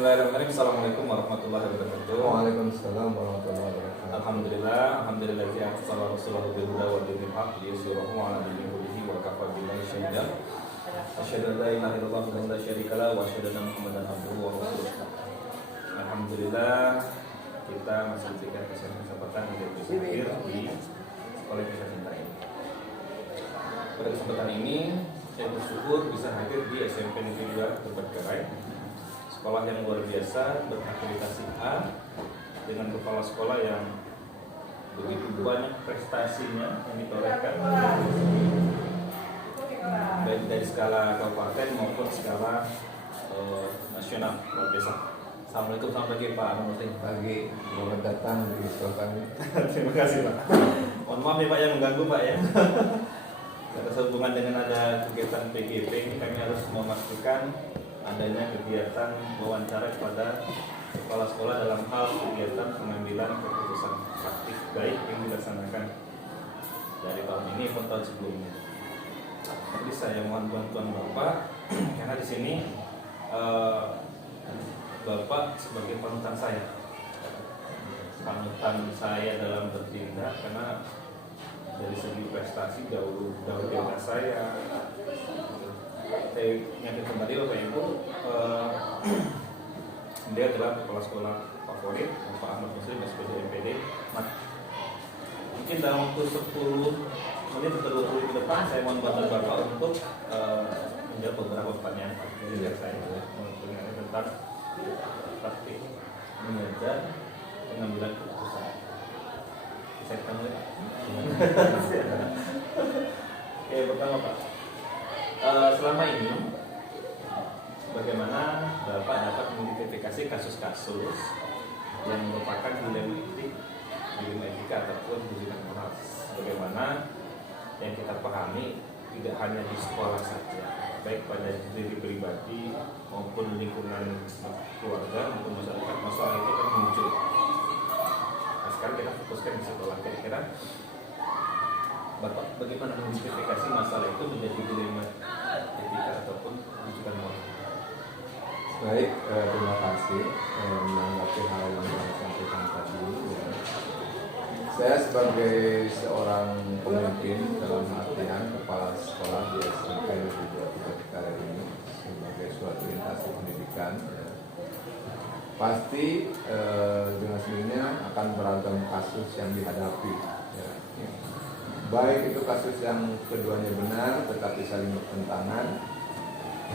Bismillahirrahmanirrahim. Assalamualaikum warahmatullahi wabarakatuh. Waalaikumsalam warahmatullahi wabarakatuh. Alhamdulillah sallallahu Rasulullah bil huda wa dinil haq liyusirahu ala dini kullihi wa kafa billahi shahidan. Asyhadu an la ilaha illallah wa la syarika lah wa asyhadu anna Muhammadan abduhu wa rasuluh. Alhamdulillah kita masih diberikan kesempatan untuk hadir di sekolah kita cinta ini. Pada kesempatan ini saya bersyukur bisa hadir di SMP Negeri 2 Terbengkalai, sekolah yang luar biasa berakreditasi A dengan kepala sekolah yang begitu banyak prestasinya yang ditorehkan baik dari skala kabupaten maupun skala nasional. Luar biasa. Assalamualaikum, selamat pagi Pak Murti. Pagi, selamat datang di sekolah kami. Terima kasih Pak. Mohon maaf nih Pak yang mengganggu Pak ya. Karena sehubungan dengan ada kegiatan PGP, kami harus memastikan adanya kegiatan wawancara kepada kepala sekolah dalam hal kegiatan pengambilan keputusan praktik baik yang dilaksanakan dari tahun ini maupun tahun sebelumnya. Jadi saya mohon bantuan Bapak karena di sini Bapak sebagai panutan saya dalam bertindak, karena dari segi prestasi jauh di atas saya. Saya ingatkan kembali Bapak Ibu, dia adalah kepala sekolah favorit Pak Ahmad Muslim SPD MPD. Nah, mungkin dalam waktu 10 menit atau 20 menit ke depan saya mohon bantuan Bapak untuk menjawab beberapa pertanyaan yang saya mengenai tentang praktik mengajar pengambilan keputusan. Bisa kita mulai Pak? Oke, pertama Pak, selama ini bagaimana Bapak dapat mengidentifikasi kasus-kasus yang merupakan dilema etika ataupun bujukan moral? Bagaimana yang kita pahami tidak hanya di sekolah saja, baik pada diri pribadi maupun lingkungan keluarga maupun masyarakat, masalah itu kan muncul. Nah, sekarang kita fokuskan di sekolah. Kira-kira Bapak bagaimana mengidentifikasi masalah itu menjadi dilema etika ataupun bujukan moral? Baik, terima kasih menanggapi hal yang saya sampaikan tadi. Ya. Saya sebagai seorang pemimpin dalam artian kepala sekolah di SMP Negeri 2 Terbengkalai ini sebagai suatu instansi pendidikan, ya, pasti dengan sendirinya akan beragam kasus yang dihadapi. Ya. Baik itu kasus yang keduanya benar tetapi saling bertentangan,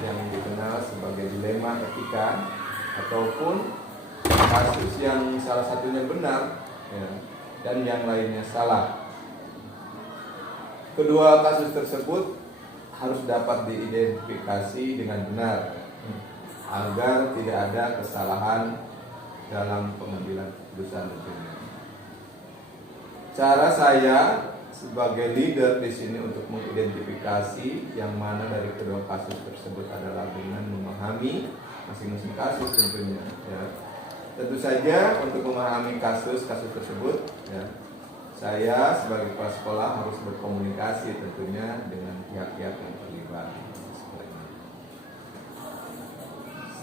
yang dikenal sebagai dilema etika, ataupun kasus yang salah satunya benar, ya, dan yang lainnya salah. Kedua kasus tersebut harus dapat diidentifikasi dengan benar agar tidak ada kesalahan dalam pengambilan keputusan tentunya. Cara saya sebagai leader di sini untuk mengidentifikasi yang mana dari kedua kasus tersebut adalah dengan memahami masing-masing kasus tentunya. Ya. Tentu saja untuk memahami kasus-kasus tersebut, ya, saya sebagai kepala sekolah harus berkomunikasi tentunya dengan pihak-pihak yang terlibat.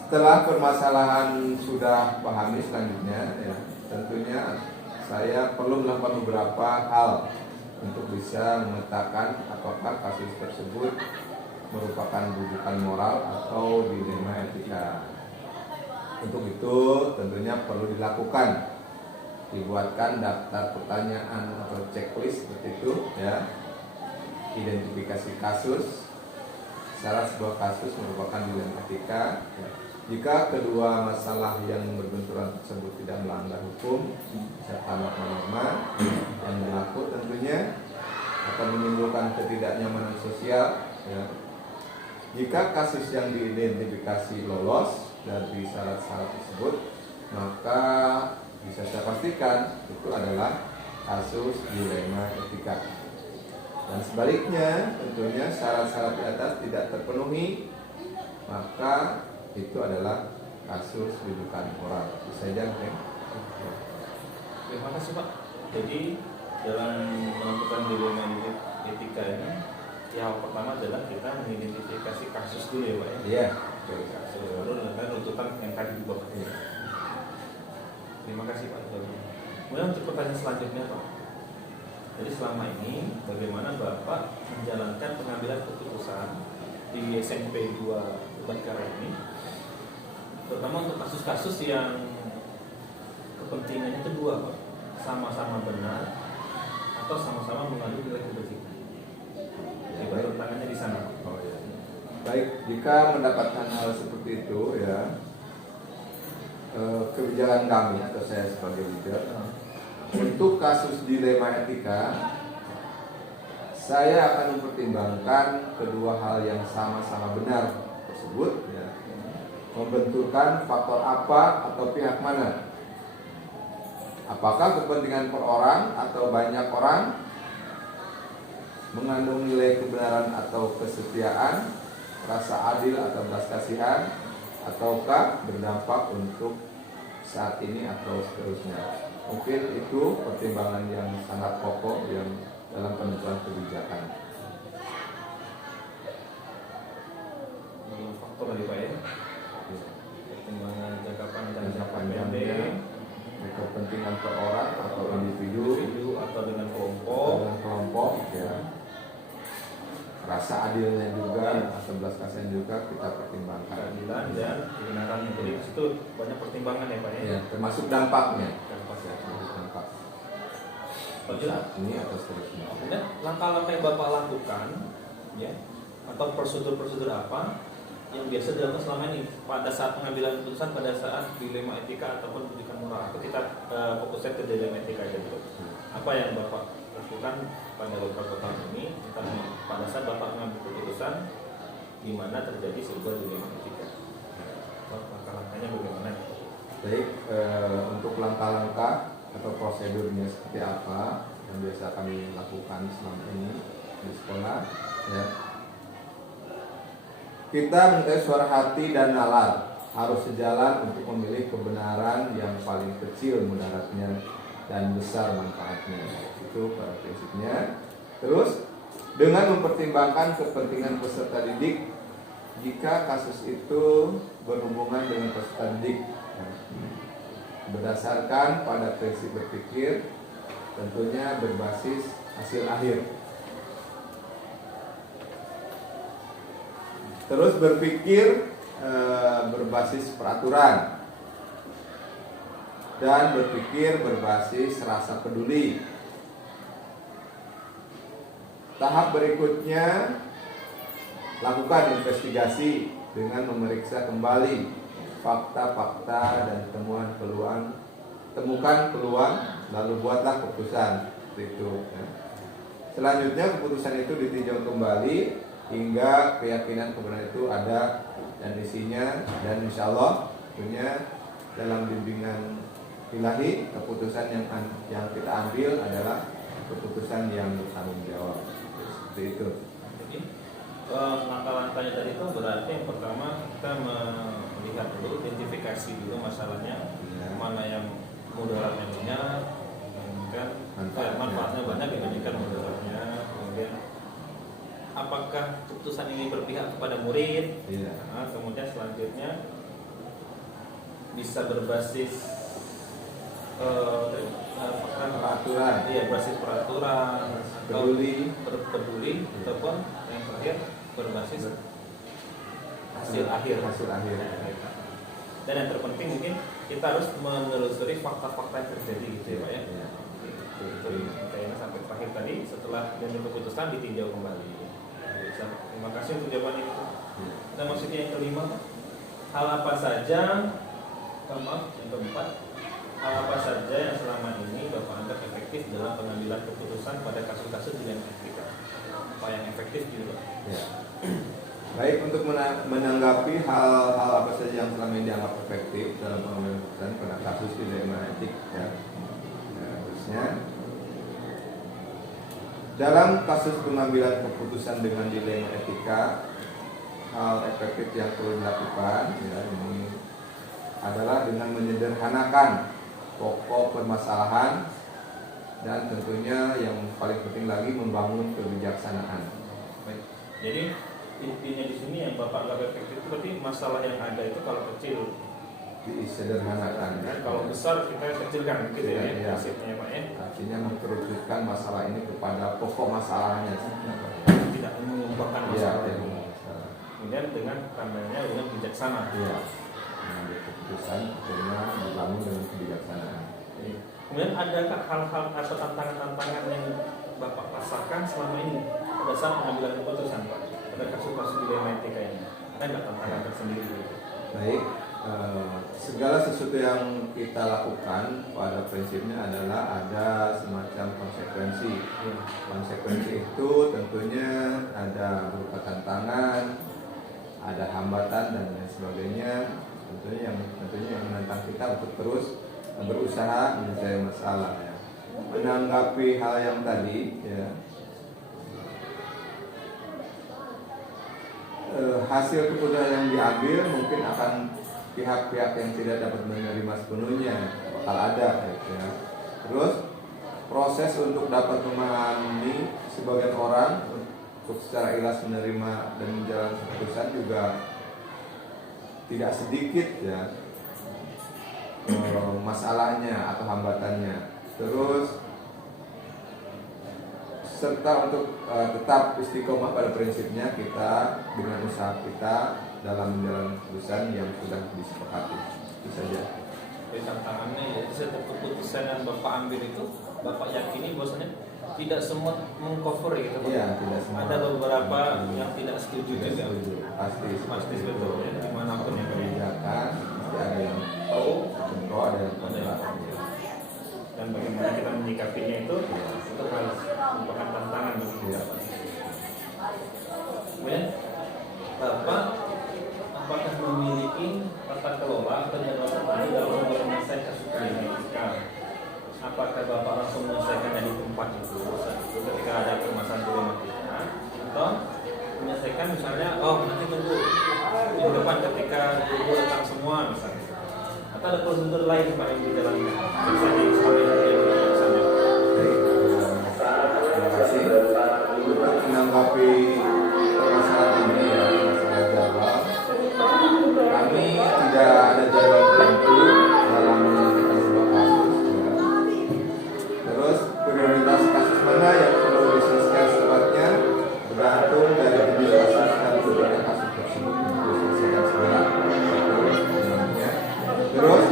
Setelah permasalahan sudah pahami selanjutnya, ya, tentunya saya perlu melakukan beberapa hal untuk bisa memetakan apakah kasus tersebut merupakan bujukan moral atau dilema etika. Untuk itu tentunya perlu dibuatkan daftar pertanyaan atau checklist seperti itu, ya. Identifikasi kasus, syarat sebuah kasus merupakan dilema etika, ya. Jika kedua masalah yang berbenturan tersebut tidak melanggar hukum serta norma-norma yang berlaku tentunya akan menimbulkan ketidaknyamanan sosial, ya. Jika kasus yang diidentifikasi lolos dari syarat-syarat tersebut, maka bisa saya pastikan itu adalah kasus dilema etika. Dan sebaliknya, tentunya syarat-syarat di atas tidak terpenuhi, maka itu adalah kasus bujukan moral. Bisa saja, Terima kasih Pak. Jadi dalam menentukan dilema etika ini, yang pertama adalah kita mengidentifikasi kasus dulu ya Pak ya. Iya. Kasus baru dan untuk tuntutan yang tadi juga Pak. Terima kasih Pak. Kemudian untuk pertanyaan selanjutnya Pak. Jadi selama ini bagaimana Bapak menjalankan pengambilan keputusan di SMP 2 Bangkara ini, terutama untuk kasus-kasus yang kepentingannya itu dua Pak, sama-sama benar atau sama-sama mengandung nilai kebajikan. Jadi tantangannya di sana Pak. Oh, ya. Baik, jika mendapatkan hal seperti itu ya, kebijakan kami atau saya sebagai leader untuk kasus dilema etika, saya akan mempertimbangkan kedua hal yang sama-sama benar tersebut ya. Membenturkan faktor apa atau pihak mana? Apakah kepentingan per orang atau banyak orang, mengandung nilai kebenaran atau kesetiaan, rasa adil atau belas kasihan, ataukah berdampak untuk saat ini atau seterusnya. Mungkin itu pertimbangan yang sangat pokok yang dalam penentuan kebijakan. Faktor tadi Pak ya, pertimbangan jangka panjang, Jangka jangka panjangnya, pendek, kepentingan per orang atau individu atau dengan atau kelompok ya. Rasa adilnya juga atau belas kasihan juga kita pertimbangkan. keadilan dan kebenarannya. Jadi di situ banyak pertimbangan ya Pak ya. Ya, termasuk dampaknya. Dampak ya. Dampak Lanjut. saat ini atau seterusnya. Kemudian langkah-langkah yang Bapak lakukan ya, atau prosedur-prosedur apa yang biasa dilakukan selama ini pada saat pengambilan keputusan, pada saat dilema etika ataupun pendidikan moral. Atau kita fokusnya ke dilema etika aja dulu. Apa yang Bapak lakukan pada beberapa tahun ini pada saat Bapak mengambil keputusan di mana terjadi sebuah dilema etika? Langkah-langkahnya bagaimana? Baik, untuk langkah-langkah atau prosedurnya seperti apa yang biasa kami lakukan selama ini di sekolah ya. Kita mengetahui suara hati dan nalar harus sejalan untuk memilih kebenaran yang paling kecil mudaratnya dan besar manfaatnya. Itu pada prinsipnya. Terus dengan mempertimbangkan kepentingan peserta didik jika kasus itu berhubungan dengan peserta didik ya. Berdasarkan pada prinsip berpikir tentunya berbasis hasil akhir. Terus berpikir berbasis peraturan dan berpikir berbasis rasa peduli. Tahap berikutnya, lakukan investigasi dengan memeriksa kembali fakta-fakta dan temukan peluang, lalu buatlah keputusan itu. Selanjutnya keputusan itu ditinjau kembali hingga keyakinan kebenaran itu ada dan isinya, dan insya Allah tentunya dalam bimbingan ilahi keputusan yang kita ambil adalah keputusan yang bertanggung jawab. Seperti itu. Jadi langkah-langkahnya tadi itu berarti yang pertama kita melihat dulu, identifikasi dulu masalahnya, mana yang mudaratnya banyak, dibandingkan manfaatnya banyak dibandingkan mudaratnya. Kemudian apakah keputusan ini berpihak kepada murid? Nah, kemudian selanjutnya bisa berbasis peraturan, berbasis peraturan, peduli, ataupun yang terakhir berbasis hasil akhir. Dan yang terpenting mungkin kita harus menelusuri fakta-fakta yang terjadi gitu ya Pak ya. Kayaknya sampai terakhir tadi setelah dan keputusan ditinjau kembali. Terima kasih untuk jawaban itu. Dan maksudnya yang kelima, hal apa saja, yang keempat, hal apa saja yang selama ini Bapak anggap efektif dalam pengambilan keputusan pada kasus-kasus dilema etika? Apa yang efektif gitu Pak? Ya. Baik, untuk menanggapi hal-hal apa saja yang selama ini dianggap efektif dalam pengambilan keputusan pada kasus dilema etik ya. Harusnya dalam kasus pengambilan keputusan dengan dilema etika, hal efektif yang perlu dilakukan ya, ini adalah dengan menyederhanakan pokok permasalahan dan tentunya yang paling penting lagi membangun kebijaksanaan. Baik. Jadi intinya di sini yang Bapak nggak efektif itu berarti masalah yang ada itu kalau kecil disederhanakan. kalau besar kita kecilkan gitu ya, Iya. prinsipnya Pak ya. Artinya mengkerucutkan masalah ini kepada pokok masalahnya. Tidak mengubahkan Iya, masalah. iya. Kemudian dengan kameranya dengan bijaksana. Iya. Mengambil keputusan dengan dibangun dengan kebijaksanaan. Kemudian adakah hal-hal atau tantangan-tantangan yang Bapak rasakan selama ini pada saat pengambilan keputusan Pak? Pada kasus-kasus dilema etika ini ada nggak tantangan tersendiri? Baik, segala sesuatu yang kita lakukan pada prinsipnya adalah ada semacam konsekuensi. Konsekuensi itu tentunya ada berupa tantangan, ada hambatan dan lain sebagainya. Tentunya yang menantang kita untuk terus berusaha menyelesaikan masalah ya. Menanggapi hal yang tadi ya, hasil keputusan yang diambil mungkin akan pihak-pihak yang tidak dapat menerima sepenuhnya bakal ada ya. Terus proses untuk dapat memahami sebagian orang untuk secara ikhlas menerima dan menjalankan keputusan juga tidak sedikit ya masalahnya atau hambatannya. Terus serta untuk tetap istiqomah pada prinsipnya kita dengan usaha kita dalam menjalankan keputusan yang sudah disepakati. Itu saja. Jadi tantangannya ya setiap keputusan yang Bapak ambil itu Bapak yakini bahwasanya tidak semua mengcover gitu Pak. Iya, tidak semua. Ada beberapa yang tidak setuju Tidak juga. setuju. Pasti betul ya, dimanapun ya Pak. kebijakan pasti ada yang pro, ada yang kontra. Dan bagaimana kita menyikapinya itu harus merupakan tantangan bagi kita. Kemudian Bapak apakah memiliki tata kelola atau jadwal tertentu dalam menyelesaikan kasus etika? Apakah Bapak langsung menyelesaikannya di tempat itu ketika ada permasalahan problematika, atau menyelesaikan misalnya nanti tunggu minggu depan ketika ibu datang semua misalnya, atau ada prosedur lain Pak yang dijalankan misalnya sampai nanti misalnya. Terima kasih untuk menanggapi permasalahan ini ya, masalah jadwal. Kami tidak ada jadwal tertentu dalam menyelesaikan sebuah kasus. Ya. Terus prioritas kasus mana yang perlu diselesaikan secepatnya bergantung dari jenis kasus dan tujuan kasus tersebut untuk diselesaikan segera. Terus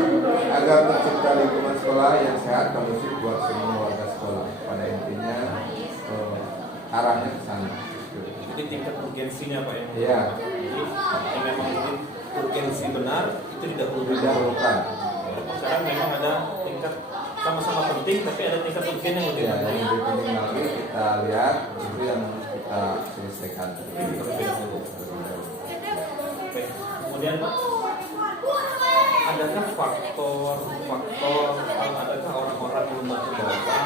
agar tercipta lingkungan sekolah yang sehat kondusif buat semua warga sekolah. Pada intinya arahnya ke sana. Jadi tingkat urgensinya Pak ya. Iya. Jadi memang urgensi benar itu Didahulukan. Sekarang memang ada tingkat sama-sama penting tapi ada tingkat urgen yang lebih Ya, penting. yang lebih penting lagi kita lihat itu yang kita selesaikan. Oke. Kemudian Pak, adakah faktor atau adakah orang-orang yang membantu Bapak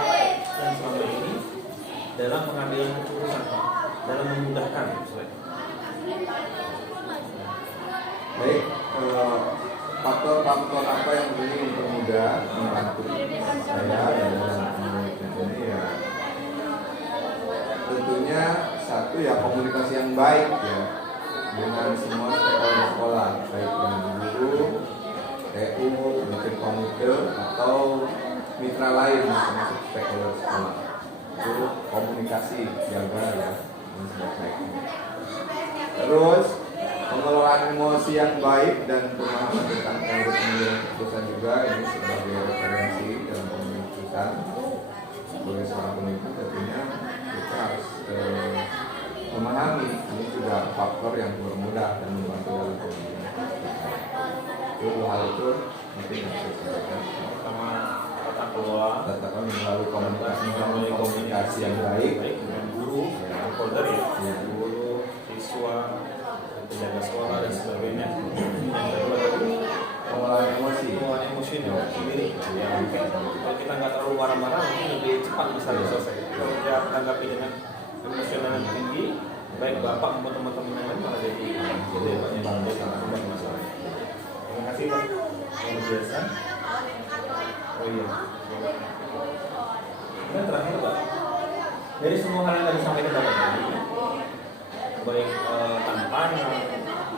yang selama ini dalam pengambilan keputusan Pak, dalam memudahkan misalnya? Baik, faktor-faktor apa yang ini mempermudah membantu saya dalam menyampaikan ini ya. Tentunya satu ya komunikasi yang baik ya dengan semua stakeholder sekolah, baik dengan guru, TU, mungkin komite atau mitra lain termasuk stakeholder sekolah. Itu komunikasi jaga ya dengan sebaik-baiknya. Terus pengelolaan emosi yang baik dan pemahaman tentang teori pengambilan keputusan juga ini sebagai referensi dalam pengambilan keputusan. Sebagai seorang pemimpin tentunya kita harus memahami ini juga faktor yang mempermudah dan membantu dalam pengambilan keputusan. Dua hal itu mungkin yang saya sampaikan. Pertama tata kelola, Tetapkan melalui komunikasi yang baik dengan guru, stakeholder ya, guru, siswa, penjaga sekolah dan sebagainya. Yang kedua tadi pengelolaan emosi. pengelolaan emosi sendiri. Ya, mungkin kalau kita nggak terlalu marah-marah mungkin lebih cepat bisa selesai. Kalau kita tanggapi dengan emosional yang tinggi, baik Bapak maupun teman-teman yang lain malah jadi banyak masalah. Terima kasih Pak. Luar biasa. Oh iya. Kemudian terakhir Pak, dari semua hal yang tadi disampaikan Bapak tadi, baik lapangan,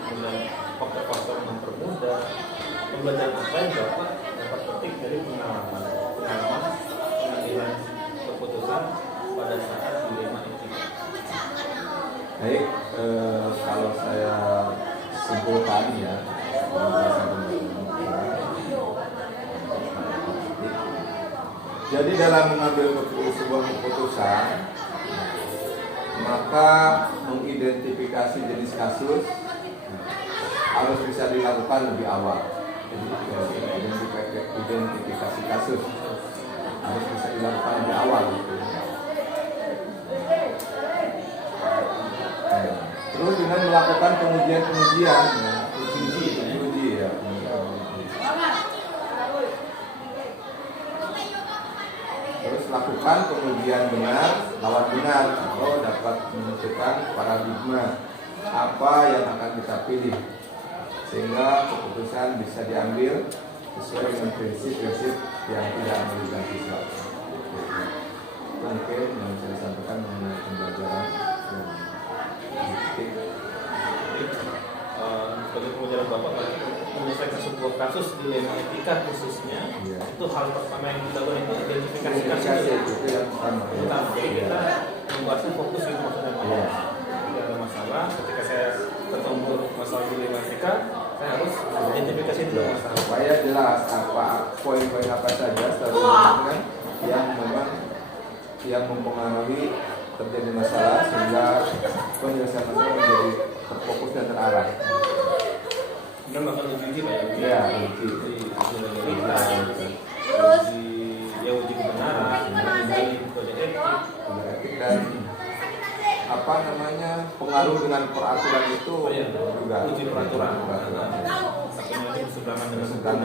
kemudian faktor-faktor mempermudah, pembelajaran apa yang dapat petik dari pengalaman pengambilan keputusan pada saat dilema etika. Baik, kalau saya simpulkan ya, jadi dalam mengambil sebuah keputusan, maka mengidentifikasi jenis kasus harus bisa dilakukan lebih awal. Jadi identifikasi kasus harus bisa dilakukan lebih awal. Terus dengan melakukan pengujian, uji ya. Terus lakukan pengujian benar lawan benar atau dapat menentukan paradigma apa yang akan kita pilih sehingga keputusan bisa diambil sesuai dengan prinsip-prinsip yang tidak merugikan siswa. Itu mungkin yang saya sampaikan mengenai pembelajaran Sebagai pengajaran Bapak berarti menyelesaikan sebuah kasus dilema etika khususnya, itu hal pertama yang kita lakukan itu identifikasi kasus itu yang pertama. Jadi kita membahasnya fokus itu maksudnya Pak. Tidak ada masalah. Ketika saya ketemu masalah dilema etika, saya harus identifikasi dulu masalah. Supaya jelas apa poin-poin apa saja sebenarnya yang memang yang mempengaruhi terjadi masalah sehingga penyelesaian masalah menjadi terfokus dan terarah. Kemudian bakal uji Pak Ya, uji kebenaran, uji kode etik, dan apa namanya pengaruh dengan peraturan itu juga uji peraturan. Satunya itu berseberangan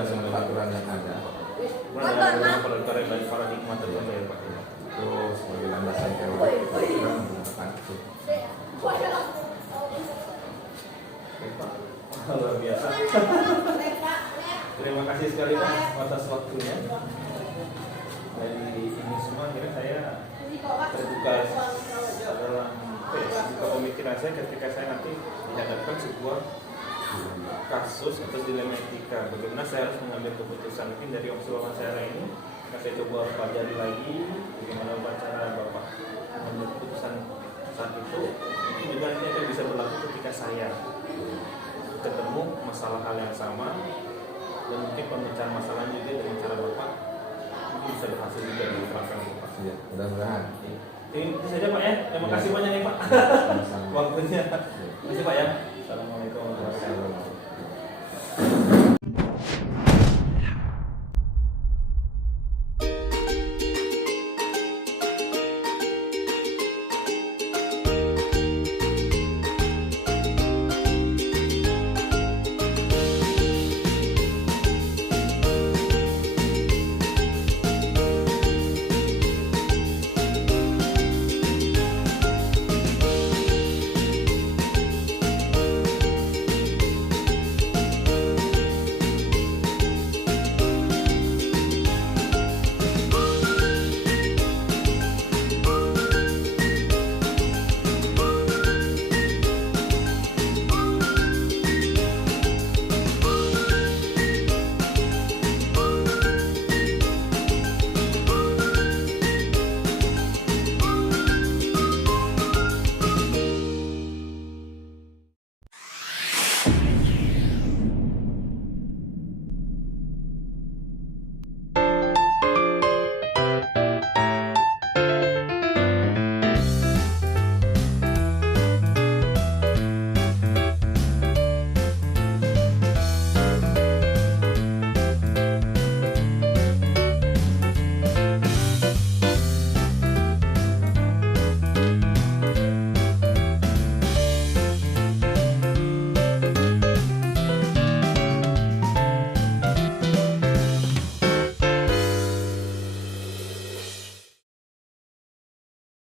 dengan peraturan yang ada. Kemudian ada paradigma tertentu ya Pak. Itu sebagai landasan teori kita menggunakan itu. Luar biasa. Terima kasih sekali Pak atas waktunya. Dari ini semua akhirnya saya terbuka dalam terbuka pemikiran saya ketika saya nanti dihadapkan sebuah kasus atau dilema etika. Bagaimana saya harus mengambil keputusan. Mungkin dari opsi wawancara ini saya coba pelajari lagi bagaimana cara Bapak mengambil keputusan saat itu. Mungkin juga nanti akan bisa berlaku ketika saya ketemu masalah hal yang sama dan mungkin pemecahan masalah juga dengan cara Bapak mungkin bisa berhasil juga diterapkan Bapak. Ya, mudah-mudahan. Itu saja Pak ya. Terima kasih banyak ya Pak. Waktunya. Terima kasih Pak ya. Assalamualaikum warahmatullahi wabarakatuh.